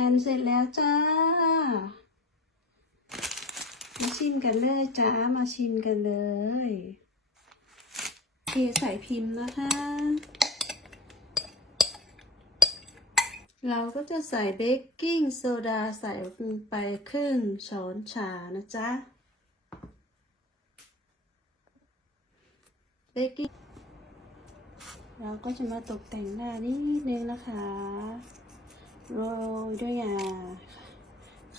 หั่นเสร็จแล้วจ้า มาชิมกันเลยจ้า มาชิมกันเลยเทใส่พิมพ์นะคะ เราก็จะใส่เบกกิ้งโซดาใส่ลงไปครึ่งช้อนชานะจ๊ะเบกกิ้งเราก็จะมาตกแต่งหน้านิดนึงนะคะ โรยด้วยงา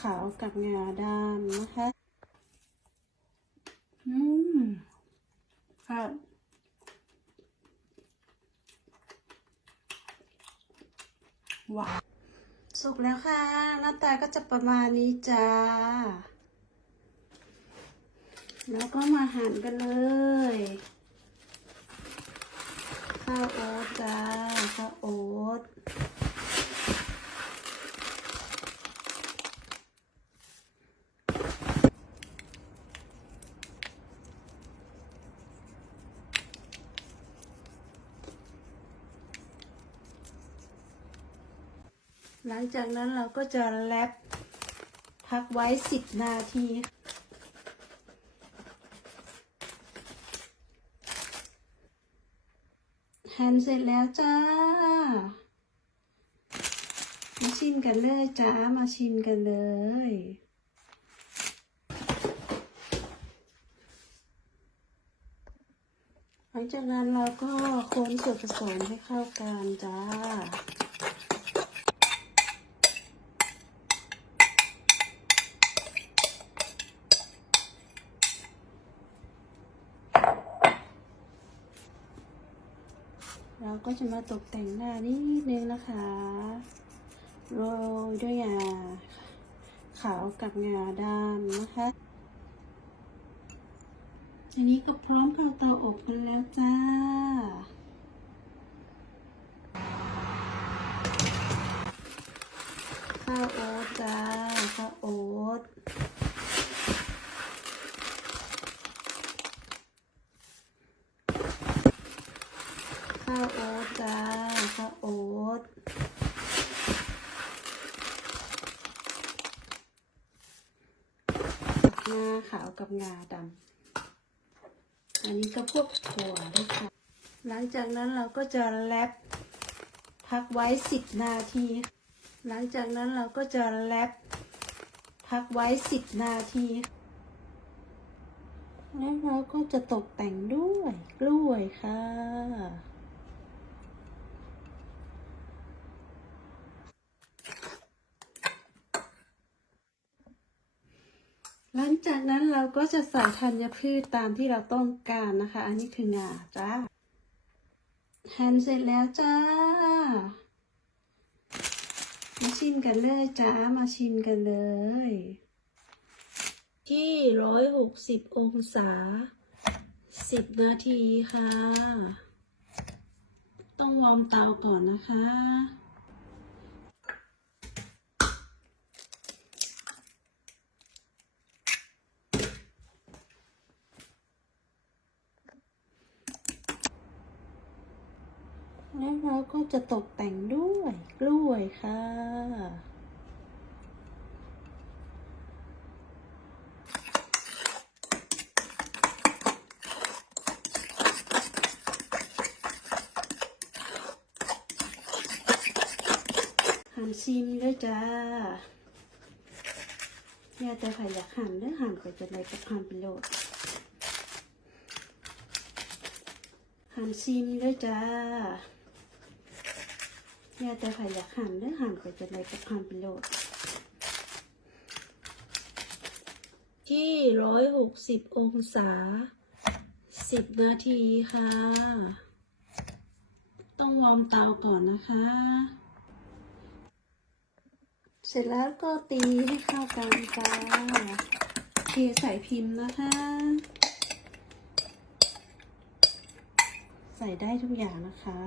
ขาวกับงาดำนะคะ อืมครับว้าวสุกแล้วค่ะหน้าตาก็จะประมาณนี้จ้า แล้วก็มาหั่นกันเลยข้าวโอ๊ตจ้าข้าวโอ๊ต หลังจากนั้นเราก็จะแรปพักไว้สิบนาทีหั่นเสร็จแล้วจ้า มาชิมกันเลยจ้า มาชิมกันเลยหลังจากนั้นเราก็คนส่วนผสมให้เข้ากันจ้า เราก็จะมาตกแต่งหน้านิดนึงนะคะโรยด้วยงาขาวกับงาดำนะคะทีนี้ก็พร้อมเข้าเตาอบกันแล้วจ้าข้าวโอ๊ตจ้าข้าวโอ๊ต ข้าวโอ๊ตจ้าข้าวโอ๊ตงาขาวกับงาดำอันนี้ก็พวกถั่วด้วยค่ะ หลังจากนั้นเราก็จะแรปพักไว้สิบนาที หลังจากนั้นเราก็จะแรปพักไว้สิบนาที แล้วเราก็จะตกแต่งด้วยกล้วยค่ะ หลังจากนั้นเราก็จะใส่ธัญพืชตามที่เราต้องการนะคะ อันนี้คืองาจ้าหั่นเสร็จแล้วจ้า มาชิมกันเลยจ้า มาชิมกันเลย ที่ร้อยหกสิบองศาสิบนาทีค่ะ ต้องวอร์มเตาก่อนนะคะ แล้วเราก็จะตกแต่งด้วยกล้วยค่ะ หั่นซิมด้วยจ้าอย่าแต่ใครอยากหั่นเด้อหั่นก็จะได้กับหั่นป็นโลดหั่นซิมด้วยจ้า อย่าแต่ใครอยากหันเด้อหันก็จะได้กับหั่นเป็นโลดที่ร้อยหกสิบองศาสิบนาทีค่ะ ต้องวอร์มเตาก่อนนะคะ เสร็จแล้วก็ตีให้เข้ากันจ้าเทใส่พิมพ์นะคะ ใส่ได้ทุกอย่างนะคะ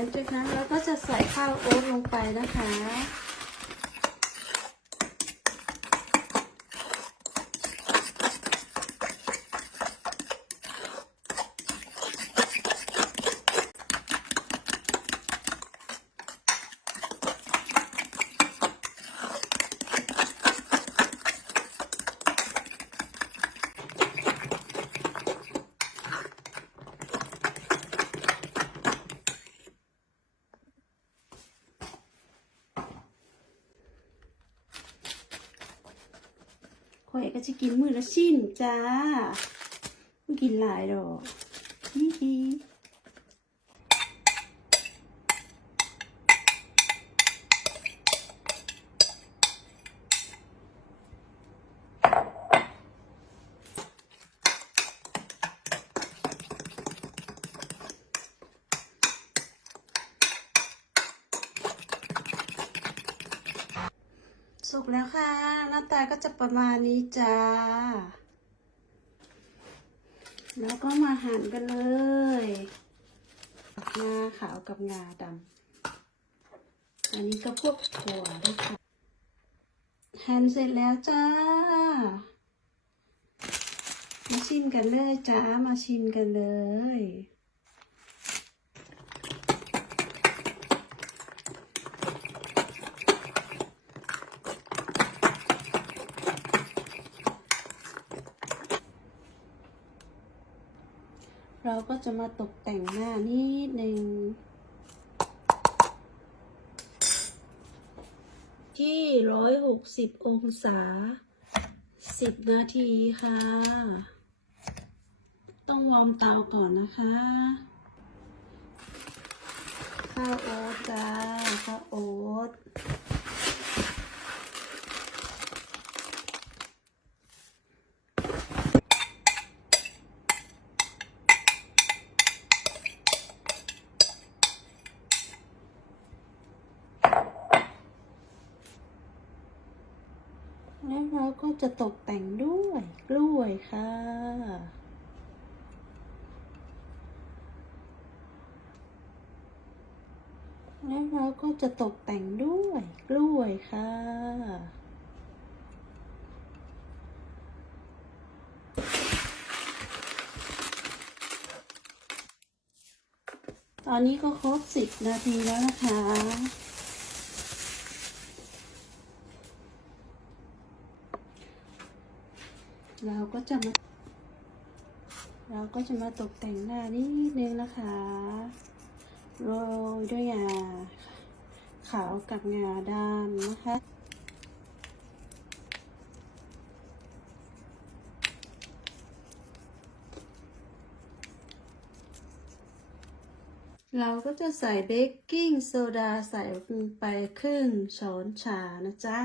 ลังจากนั้นเราก็จะใส่ข้าวโอ๊ตลงไปนะคะ ข่อยก็จะกินมือละชิ้นจ้ากินหลายดอกนี่ดี แล้วค่ะ หน้าตาก็จะประมาณนี้จ้า แล้วก็มาหั่นกันเลยงาขาวกับงาดำ อันนี้ก็พวกถั่วด้วยค่ะหั่นเสร็จแล้วจ้า มาชิมกันเลยจ้า มาชิมกันเลย เราก็จะมาตกแต่งหน้านิดนึงที่ร้อยหกสิบองศาสิบนาทีค่ะ ต้องวอร์มเตาก่อนนะคะ ข้าวโอ๊ตจ้าข้าวโอ๊ต แล้วเรา ก็จะตกแต่งด้วยกล้วยค่ะ แล้วเราก็จะตกแต่งด้วยกล้วยค่ะ ตอนนี้ก็ครบสิบนาทีแล้วนะคะ เราก็จะมาเราก็จะมาตกแต่งหน้านิดนึงนะคะโรยด้วยงาขาวกับงาดำนะคะเราก็จะใส่เบกกิ้งโซดาใส่ลงไปครึ่งช้อนชานะจ๊ะ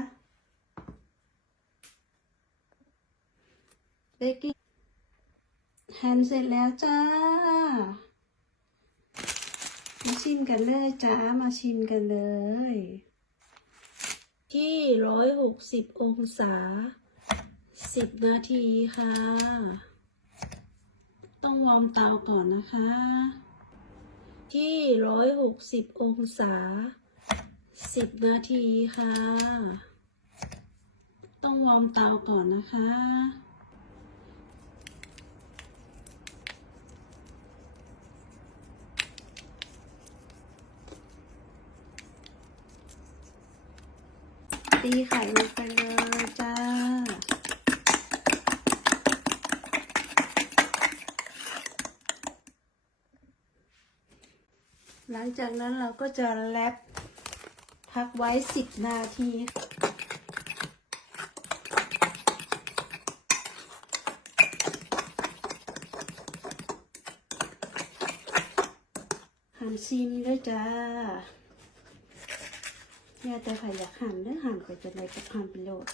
เบกกิ้งหั่นเสร็จแล้วจ้า มาชิมกันเลยจ้า มาชิมกันเลย ที่ร้อยหกสิบองศาสิบนาทีค่ะ ต้องวอร์มเตาก่อนนะคะ ที่ร้อยหกสิบองศาสิบนาทีค่ะ ต้องวอร์มเตาก่อนนะคะ ตีไข่ลงไปเลยจ้า หลังจากนั้นเราก็จะแรปพักไว้สิบนาทีหั่นซีนด้วยจ้า ย่าแต่ใครอยากหั่นเด้อหั่นไปจะไหนก็หั่นไปโลด